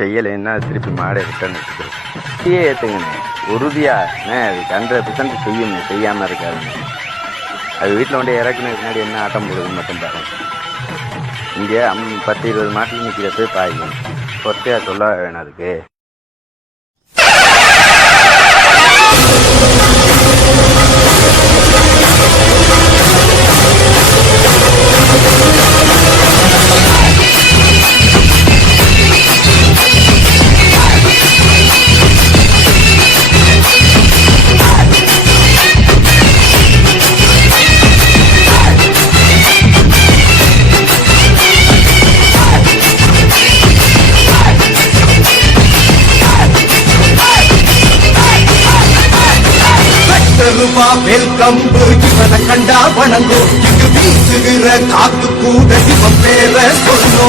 செய்யலைன்னா திருப்பி மாடை ரிட்டர்ன் எடுத்துக்கிறேன் இப்படியே ஏற்றுங்கண்ணே உறுதியாண்ணே அது ஹண்ட்ரட் பர்சன்ட் செய்யணும் செய்யாமல் இருக்காது அது வீட்டில் கொண்டு இறக்குனதுக்கு முன்னாடி என்ன ஆட்டம் போடுதுன்னு மட்டும் பாருங்க. இங்கே அம் பத்து இருபது மாட்டில் நிற்கிற போய் பாருங்க. சொல்ல வேணும் அதுக்கு. பெருமா வெல்கம்பு இவனை கண்டா வணங்கோ. இங்கு வீசுகிற காத்து கூட இவன் பேர சொல்லோ